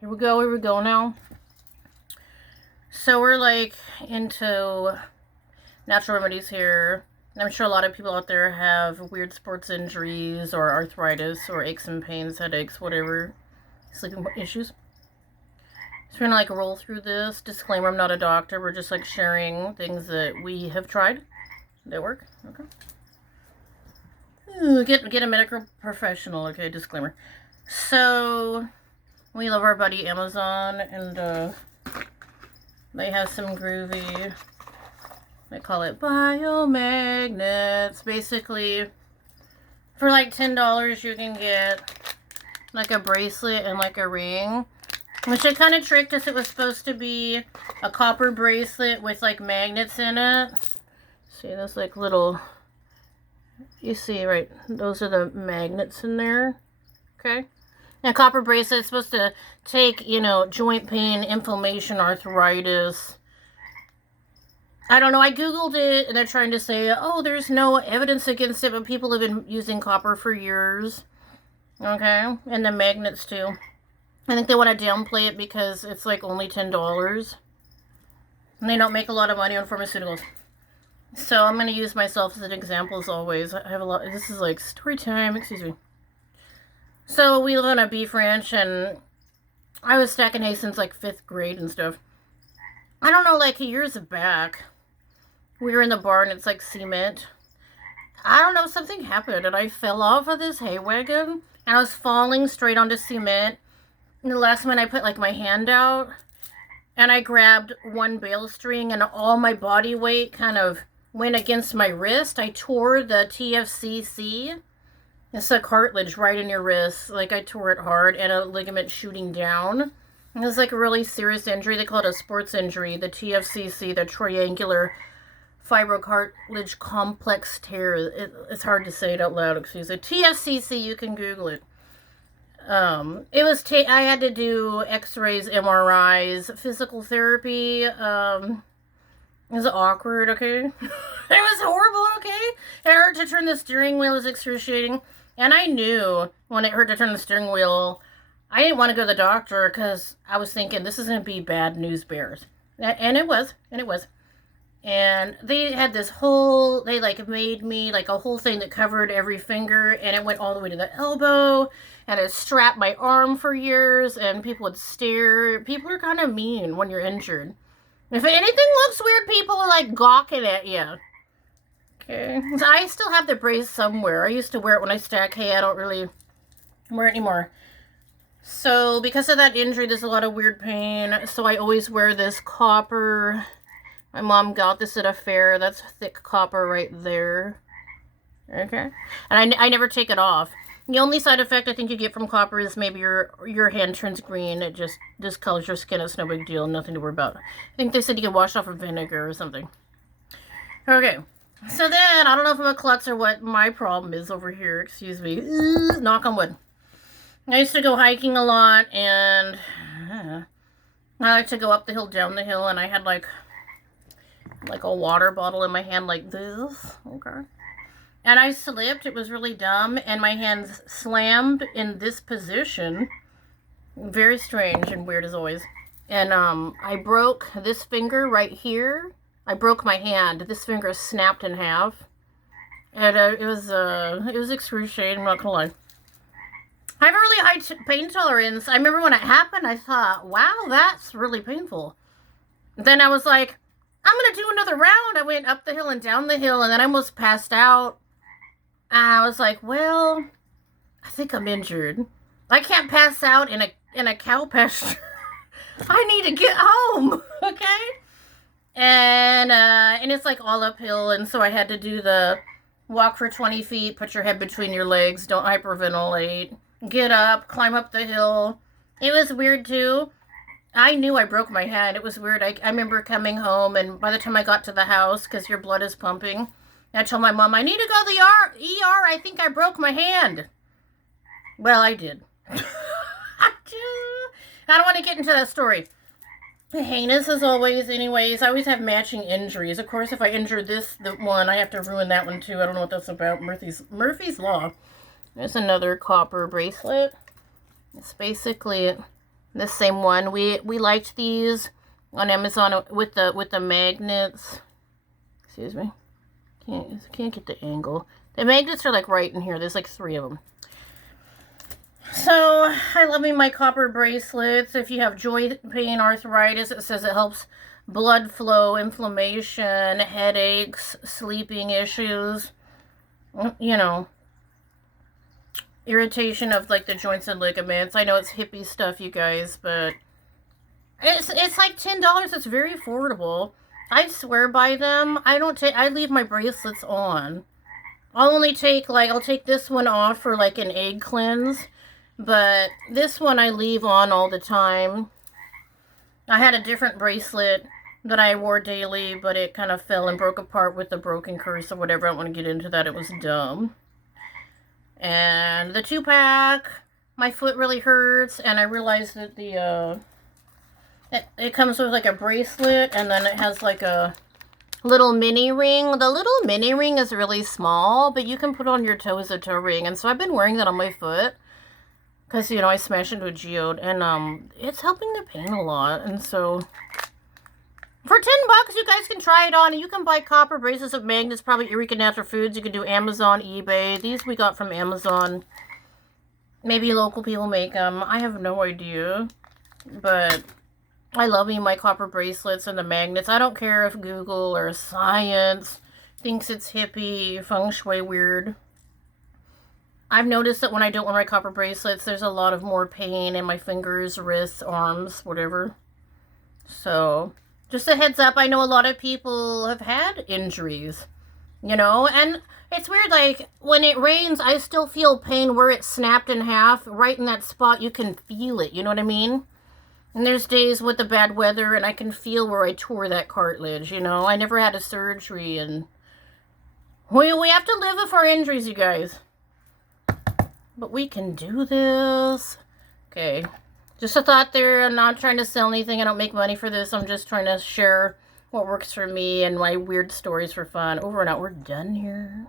Here we go now. So we're like into natural remedies here. And I'm sure a lot of people out there have weird sports injuries or arthritis or aches and pains, headaches, whatever, sleeping issues. So we're gonna like roll through this. Disclaimer, I'm not a doctor. We're just like sharing things that we have tried that work. Okay. Ooh, get a medical professional. Okay, disclaimer. So we love our buddy Amazon, and they have some groovy, they call it biomagnets. Basically, for like $10 you can get like a bracelet and like a ring, which I kind of tricked us. It was supposed to be a copper bracelet with like magnets in it. See, those like little, you see, right, those are the magnets in there. Okay. Now, copper bracelet is supposed to take, joint pain, inflammation, arthritis. I don't know. I Googled it, and they're trying to say, oh, there's no evidence against it, but people have been using copper for years. Okay? And the magnets, too. I think they want to downplay it because it's, like, only $10. And they don't make a lot of money on pharmaceuticals. So I'm going to use myself as an example, as always. I have a lot. This is, like, story time. Excuse me. So we live on a beef ranch, and I was stacking hay since like 5th grade and stuff. I don't know, like years back, we were in the barn. It's like cement. I don't know, something happened, and I fell off of this hay wagon, and I was falling straight onto cement. And the last minute, I put like my hand out, and I grabbed one bale string, and all my body weight kind of went against my wrist. I tore the TFCC. It's a cartilage right in your wrist. Like, I tore it hard, and a ligament shooting down. It was like a really serious injury. They call it a sports injury. The TFCC, the triangular fibrocartilage complex tear. It's hard to say it out loud, excuse me. TFCC, you can Google it. It was, I had to do x-rays, MRIs, physical therapy. It was awkward, okay? It was horrible, okay? It hurt to turn the steering wheel. It was excruciating. And I knew when it hurt to turn the steering wheel, I didn't want to go to the doctor because I was thinking, this is going to be bad news bears. And it was. And they had this whole, they like made me like a whole thing that covered every finger, and it went all the way to the elbow, and it strapped my arm for years, and people would stare. People are kind of mean when you're injured. If anything looks weird, people are like gawking at you. Okay. So I still have the brace somewhere. I used to wear it when I stack hay. I don't really wear it anymore. So because of that injury, there's a lot of weird pain. So I always wear this copper. My mom got this at a fair. That's thick copper right there. Okay. And I never take it off. The only side effect I think you get from copper is maybe your hand turns green. It just discolors your skin. It's no big deal. Nothing to worry about. I think they said you can wash off with vinegar or something. Okay. So then, I don't know if I'm a klutz or what my problem is over here. Excuse me. Knock on wood. I used to go hiking a lot, and I like to go up the hill, down the hill, and I had like a water bottle in my hand like this. Okay. And I slipped. It was really dumb, and my hands slammed in this position. Very strange and weird as always. And I broke this finger right here. I broke my hand. This finger snapped in half. And it was excruciating, I'm not gonna lie. I have a really high pain tolerance. I remember when it happened, I thought, wow, that's really painful. Then I was like, I'm gonna do another round. I went up the hill and down the hill, and then I almost passed out. And I was like, well, I think I'm injured. I can't pass out in a cow pasture. I need to get home, okay? And it's like all uphill, and so I had to do the walk for 20 feet, put your head between your legs, don't hyperventilate, get up, climb up the hill. It was weird too. I knew I broke my hand. It was weird. I remember coming home, and by the time I got to the house, because your blood is pumping, I told my mom, I need to go to the ER. I think I broke my hand. Well, I did. I don't want to get into that story. Heinous as always, anyways. I always have matching injuries. Of course, if I injure the one, I have to ruin that one too. I don't know what that's about. Murphy's Law. There's another copper bracelet. It's basically The same one. We liked these on Amazon with the magnets. Excuse me. Can't get the angle. The magnets are like right in here. There's like 3 of them. So, I love me my copper bracelets. If you have joint pain, arthritis, it says it helps blood flow, inflammation, headaches, sleeping issues, you know, irritation of like the joints and ligaments. I know it's hippie stuff, you guys, but it's like $10. It's very affordable. I swear by them. I leave my bracelets on. I'll take this one off for like an egg cleanse. But this one I leave on all the time. I had a different bracelet that I wore daily, but it kind of fell and broke apart with the broken curse or whatever. I don't want to get into that. It was dumb. And the 2-pack, my foot really hurts, and I realized that it comes with like a bracelet, and then it has like a little mini ring. The little mini ring is really small, but you can put on your toe as a toe ring. And so I've been wearing that on my foot. Because, you know, I smashed into a geode, and it's helping the pain a lot. And so, for $10, you guys can try it on, and you can buy copper bracelets of magnets, probably Eureka Natural Foods. You can do Amazon, eBay. These we got from Amazon. Maybe local people make them. I have no idea. But I love me my copper bracelets and the magnets. I don't care if Google or science thinks it's hippie, feng shui weird. I've noticed that when I don't wear my copper bracelets, there's a lot of more pain in my fingers, wrists, arms, whatever. So, just a heads up, I know a lot of people have had injuries, you know, and it's weird, like, when it rains, I still feel pain where it's snapped in half. Right in that spot, you can feel it, you know what I mean? And there's days with the bad weather, and I can feel where I tore that cartilage, you know? I never had a surgery, and we have to live with our injuries, you guys. But we can do this. Okay. Just a thought there. I'm not trying to sell anything. I don't make money for this. I'm just trying to share what works for me and my weird stories for fun. Over and out. We're done here.